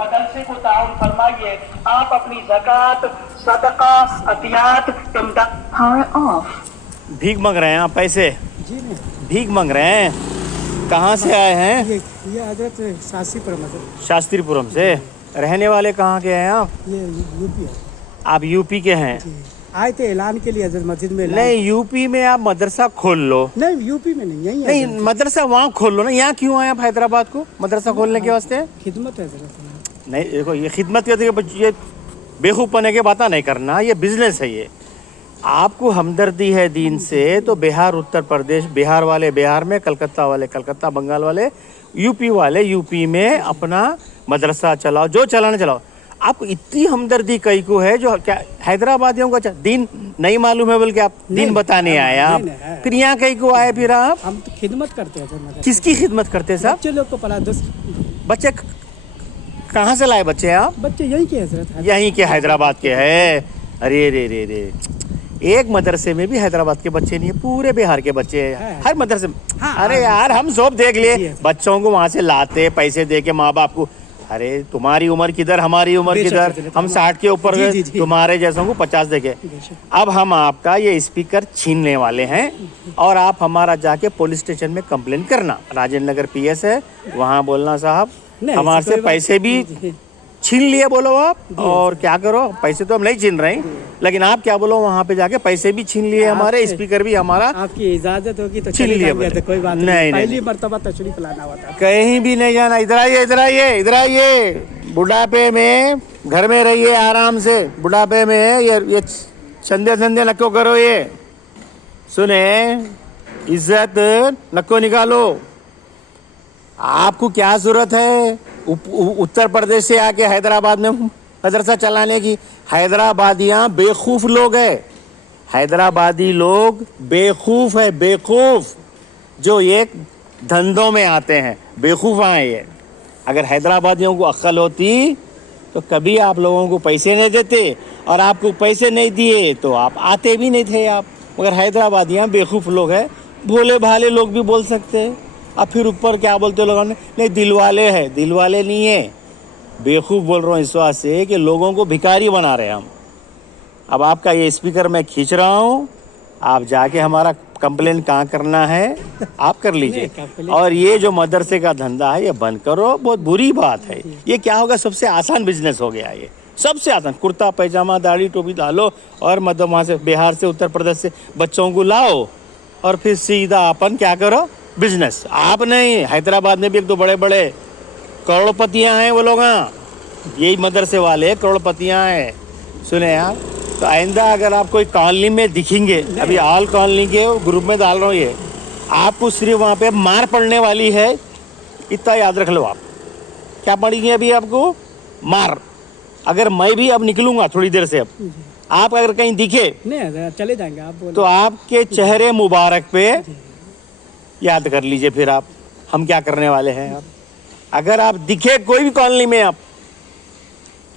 मदरसे को ताउन फरमाइए। आप अपनी ज़कात, सदका, अतियात, इमदाद। Power off. भीख मांग रहे हैं आप पैसे? जी नहीं, भीख मांग रहे हैं? कहाँ से आए हैं? ये हजरत शास्त्रीपुरम हजरत, शास्त्रीपुरम से। रहने वाले कहाँ के हैं आप? ये यूपी है आप यूपी के हैं? जी। आए थे ऐलान के लिए हजरत मस्जिद में ऐलान। नहीं, यूपी में आप मदरसा खोल लो। नहीं यूपी में नहीं, यही है नहीं, हजरत। मदरसा वहाँ खोल लो ना। यहाँ क्यों आए आप हैदराबाद को मदरसा खोलने के वास्ते? खिदमत है हजरत। नहीं देखो, ये खिदमत के ये बेवकूफ़पने के बात नहीं करना, ये बिजनेस है। ये आपको हमदर्दी है दीन से तो बिहार, उत्तर प्रदेश, बिहार वाले बिहार में, कलकत्ता वाले कलकत्ता, बंगाल वाले यूपी वाले यूपी में अपना मदरसा चलाओ, जो चलाना चलाओ। आपको इतनी हमदर्दी कई को है जो क्या हैदराबादियों का दीन नहीं मालूम है, बल्कि आप दीन बताने आए आप, फिर यहाँ कई को आए फिर आप? हम तो खिदमत करते हैं हजरत। किसकी खिदमत करते हैं साहब? बच्चे लोग को पढ़ा 10 बच्चे कहाँ से लाए बच्चे आप? बच्चे यही के हजरत। यहीं के हैदराबाद के हैं? अरे रे रे रे, एक मदरसे में भी हैदराबाद के बच्चे नहीं है, पूरे बिहार के बच्चे हैं हर मदरसे में। हाँ, अरे यार, हम सब देख लिए जी, बच्चों को वहाँ से लाते पैसे दे के माँ बाप को। अरे तुम्हारी उम्र किधर, हमारी उम्र बेशक, किधर, बेशक, हम 60 के ऊपर जी, गए, जी, जी। तुम्हारे जैसों को 50 देके। बेशक। अब हम आपका ये स्पीकर छीनने वाले हैं और आप हमारा जाके पुलिस स्टेशन में कंप्लेन करना। राजेंद्र नगर पीएस है, वहाँ बोलना साहब नहीं, हमारे ऐसी से कोई बात पैसे भी नहीं। छीन लिए बोलो आप। और क्या करो, पैसे तो हम नहीं छीन रहे हैं, लेकिन आप क्या बोलो, वहाँ पे जाके पैसे भी छीन लिए हमारे, स्पीकर भी हमारा आपकी इजाजत होगी तो छीन चले लिए जाएंगे, बोले। तो कोई बात नहीं, नहीं। नहीं, पहली मर्तबा तशरीफ लाना हुआ था। कहीं भी नहीं जाना। इधर आइए, इधर आइए, इधर आइए। बुढ़ापे में घर में रहिए आराम से। बुढ़ापे में ये चंदे धंधे नको करो। ये सुने, इज्जत नको निकालो। आपको क्या जरूरत है उत्तर प्रदेश से आके हैदराबाद में मदरसा चलाने की? हैदराबादियाँ बेवकूफ़ लोग हैं। हैदराबादी लोग बेवकूफ़ है, बेवकूफ़, जो एक धंधों में आते हैं, बेवकूफ़ हैं ये। अगर हैदराबादियों को अक्ल होती तो कभी आप लोगों को पैसे नहीं देते, और आपको पैसे नहीं दिए तो आप आते भी नहीं थे आप। मगर हैदराबादियाँ बेवकूफ़ लोग हैं, भोले भाले लोग भी बोल सकते हैं। अब फिर ऊपर क्या बोलते लोगों ने, नहीं दिलवाले हैं। दिलवाले नहीं है, बेवकूफ़ बोल रहा हूँ इस बात से कि लोगों को भिखारी बना रहे हैं हम। अब आपका ये स्पीकर मैं खींच रहा हूँ, आप जाके हमारा कंप्लेन कहाँ करना है आप कर लीजिए। और ये जो मदरसे का धंधा है ये बंद करो, बहुत बुरी बात है। ये क्या होगा, सबसे आसान बिजनेस हो गया ये, सबसे आसान। कुर्ता पैजामा दाढ़ी टोपी डालो और मतलब वहाँ से बिहार से उत्तर प्रदेश से बच्चों को लाओ और फिर सीधा अपन क्या करो, बिजनेस। आप नहीं, हैदराबाद में भी एक दो बड़े बड़े करोड़पतियाँ हैं वो लोग, यही मदरसे वाले करोड़पतियाँ हैं। सुने आप, तो आइंदा अगर आप कोई कॉलोनी में दिखेंगे, अभी ऑल कॉलोनी के ग्रुप में डाल रहा हूँ ये, आपको सिर्फ वहाँ पे मार पड़ने वाली है, इतना याद रख लो आप। क्या पड़ेगी अभी आपको? मार। अगर मैं भी अब निकलूँगा थोड़ी देर से, अब आप अगर कहीं दिखे नहीं चले जाएंगे आप बोलो। तो आपके चेहरे मुबारक पे याद कर लीजिए फिर आप हम क्या करने वाले हैं। आप अगर आप दिखे कोई भी कॉलोनी में, आप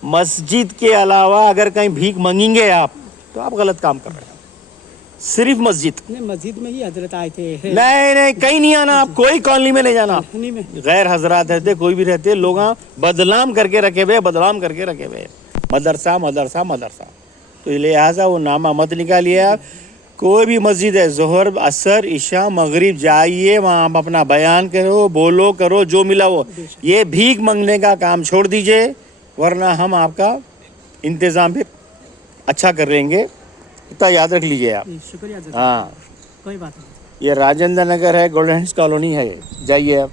मस्जिद के अलावा अगर कहीं भीख मांगेंगे आप, तो आप गलत काम कर रहे हैं। सिर्फ मस्जिद नहीं, मस्जिद में ही हजरत आए थे। नहीं नहीं, कहीं नहीं आना आप, कोई कॉलोनी में नहीं जाना। उन्हीं में गैर हजरात रहते, कोई भी रहते, लोग बदनाम करके रखे हुए, बदनाम करके रखे हुए, मदरसा मदरसा मदरसा। तो लिहाजा वो नामा मत निकालिए आप। कोई भी मस्जिद है, जोहर असर इशा मगरिब, जाइए वहाँ आप अपना बयान करो, बोलो करो, जो मिला वो। ये भीख मांगने का काम छोड़ दीजिए, वरना हम आपका इंतज़ाम फिर अच्छा कर लेंगे। इतना याद रख लीजिए आप। शुक्रिया हजरत। हाँ, कोई बात नहीं। ये राजेंद्र नगर है, गोल्डन हिल्स कॉलोनी है, जाइए आप।